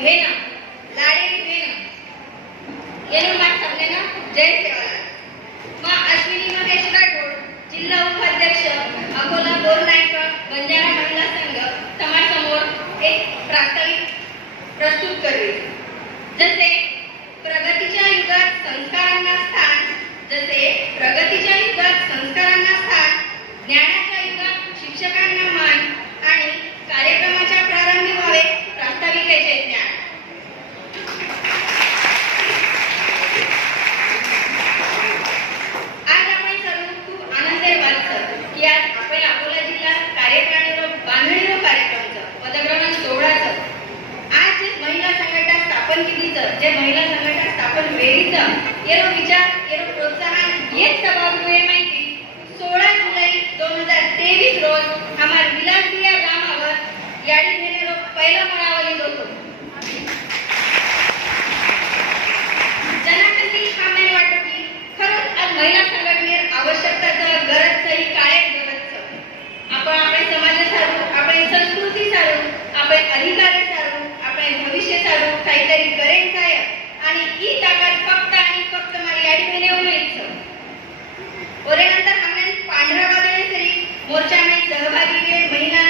भेना लाडेली भेना जय सेवाला मा अश्विनी महेश राठोड जिल्हा उपाध्यक्ष अकोला गोल नायकवाड बंजारा महिला संघ समाजसमोर एक प्रास्ताविक प्रस्तुत करेल. जसे प्रगतीच्या युगात संस्कारांना स्थान जसे प्रगतीच्या युगात संस्कारांना स्थान ज्ञानाच्या स्थापन केलीचं जे महिला संघटना स्थापन वेळीचं येरो विचार येरो प्रोत्साहन हेच सभागृहे माहिती. सोळा जुलै दोन हजार तेवीस रोज आम्हाला विलासदिया गावावर याडी घेणे पहिलं मळावली होतो जनाकंती सामान्य वाटतं की खरंच आज महिला संघटनेर आवश्यकताचं गरजचंही कायम गरजचं आपण आपले समाज सारू आपली संस्कृती सारू आपले अधिकार सारू आपले भविष्य सारू काहीतरी करेन काय आणि ही ताकद फक्त आणि फक्त मला या ठिकाणी उमेदचं ओरेनंतर हमने पांढरा वादळे सरी मोर्चामध्ये सहभागी वेळ महिला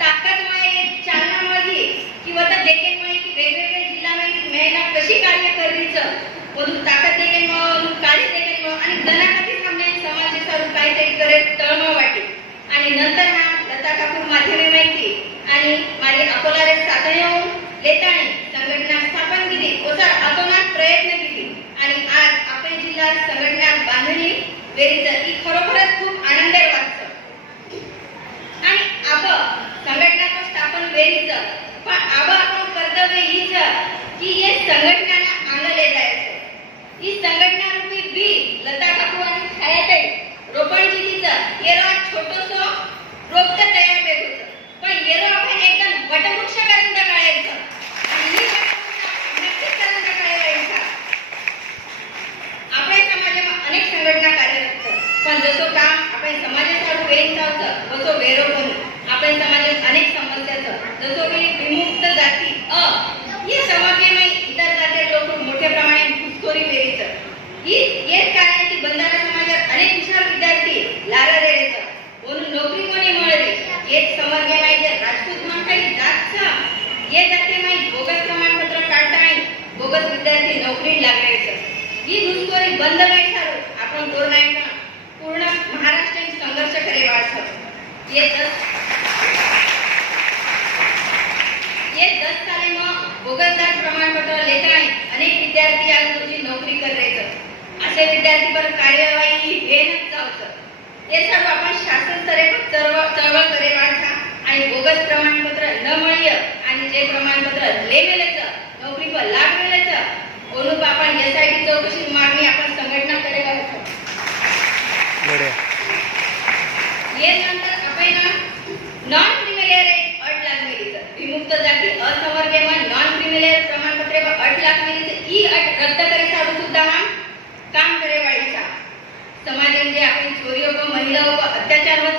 ताकदमुळे चालनामुळे किंवा तर देखील की वेगवेगळ्या जिल्ह्यामध्ये महिला कशी कार्य करीचं म्हणून ताकद देखील म्हणून कार्य देखील म्हणून आणि जनाकती हमने समाजासाठी काहीतरी करेल तळमळ वाटे आणि नंतर ना लता ठाकूर माध्यमे माहिती आणि माझे अकोला साधने होऊन लेताणी संघटना स्थापन केली. व तर अतोनात प्रयत्न केली. आणि आज आपण जिल्ह्यात संघटना बांधणी वेळीचं ही खरोखरच खूप आनंदर वाटतं आणि आब संघटना स्थापन वेळीचं पण आब आपण कर्तव्य हीच की पण जसं काम आपण समाजासाठी वेळ चावतं तसं वेरो कोणी आपल्या समाजात अनेक समस्याचं जसं की विमुक्त जाती अ ही समाजाने इतर जाती लोक मोठ्या प्रमाणात घुसखोरी वेळीचं ही हेच कारण की बंजारा समाजात अनेक हुशार विद्यार्थी लारा रेरेचं म्हणून नोकरी कोणी मिळाली हेच समजले माहिती राजपूत म्हणताही जातचा हे जाते माहीत बोगस प्रमाणपत्र काढता नाही बोगस विद्यार्थी नोकरी लागण्याचं. ही घुसखोरी बंद करण्यासाठी आपण दोन पूर्ण महाराष्ट्राने संघर्ष करे वाढत ये दस ये दस साले मग बोगसदार प्रमाणपत्र लेता नाही अनेक विद्यार्थी आज रोजी नोकरी करायचं असे विद्यार्थी पर कार्यवाही घेणं जावचं हे सर्व आपण शासन स्तरे सर्व चळवळ करे वाढता आणि बोगस प्रमाणपत्र न मिळय आणि जे प्रमाणपत्र ले नोकरी पर लाभ मिळेल म्हणून आपण यासाठी चौकशी मागणी आपण संघटना करे वाढतो बढिया ये आपण नॉन क्रिमिलेअर एक अट लागलेली विमुक्त जाती असंवर्गीय नॉन क्रिमिलेअर प्रमाणपत्रे व अट लागलेली ही अट रद्द करीसाठी सुद्धा हा काम करे वाढीचा समाजात जे आपली चोरी व महिला व अत्याचार व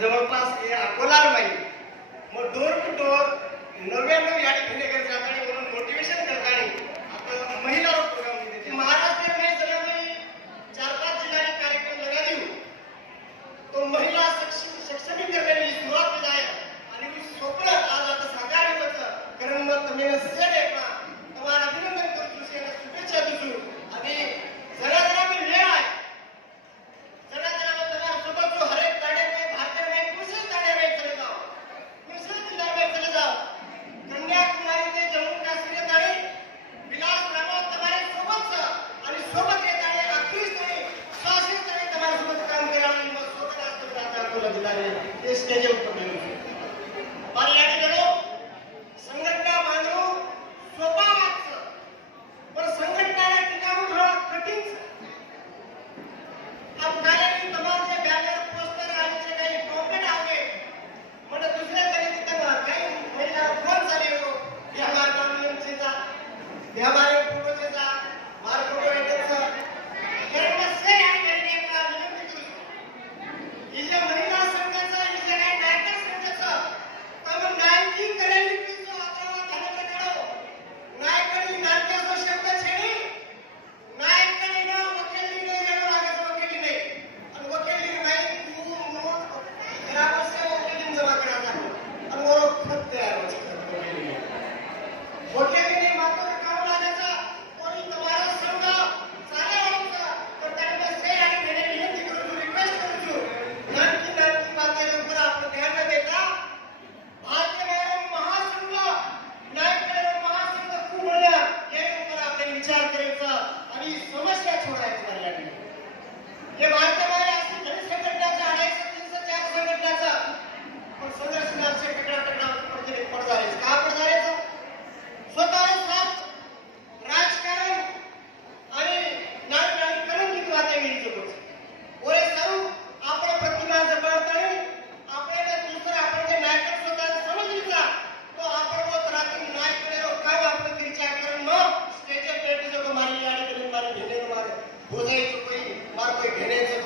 जवळपास हे अकोलार नाही मग डोर टू डोर नव्याण्णव या ठिकाणी जाताना म्हणून मोटिवेशन करताना आता महिला प्रोग्राम दिले महाराष्ट्र नाही जरा चार पाच जिल्ह्याने कार्यक्रम लगा देऊ. तो महिला सक्षमीकरणाने सुरुवात केला आहे. आणि मी स्वप्न आज आता साकार करतं कारण मग तुम्ही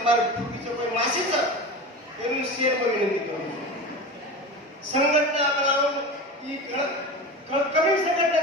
व्यापार चुकीचं पण माशीच म्हणून शेअर पण विनंती करू संघटना आम्हाला ही कमी संघटना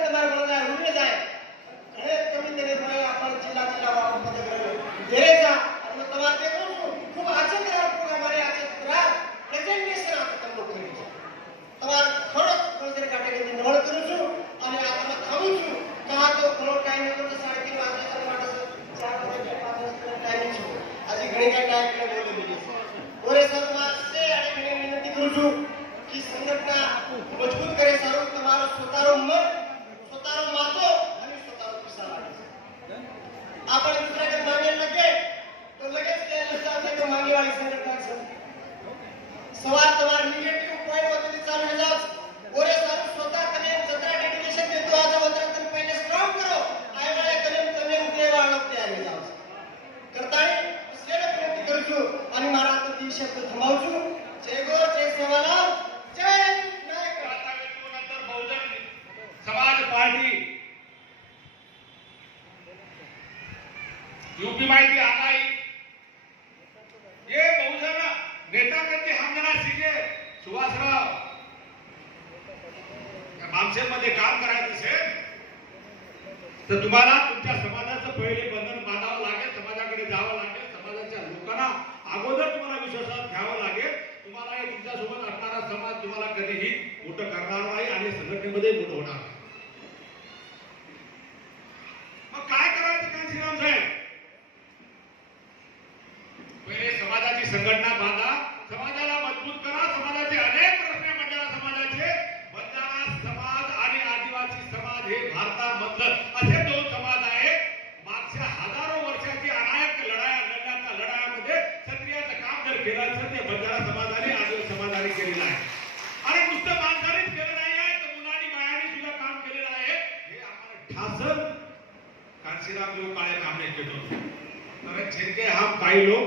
सुभाषरावमध्ये काम करायचं असेल तर तुम्हाला तुमच्या समाजाचं पहिले बंधन बांधावं लागेल समाजाकडे जावं लागेल समाजाच्या लोकांना अगोदर तुम्हाला विश्वासात घ्यावं लागेल. तुम्हाला तुमच्यासोबत असणारा समाज तुम्हाला कधीही मोठं करणार नाही आणि संघटनेमध्ये मोठं होणार नाही. స్థాయిలో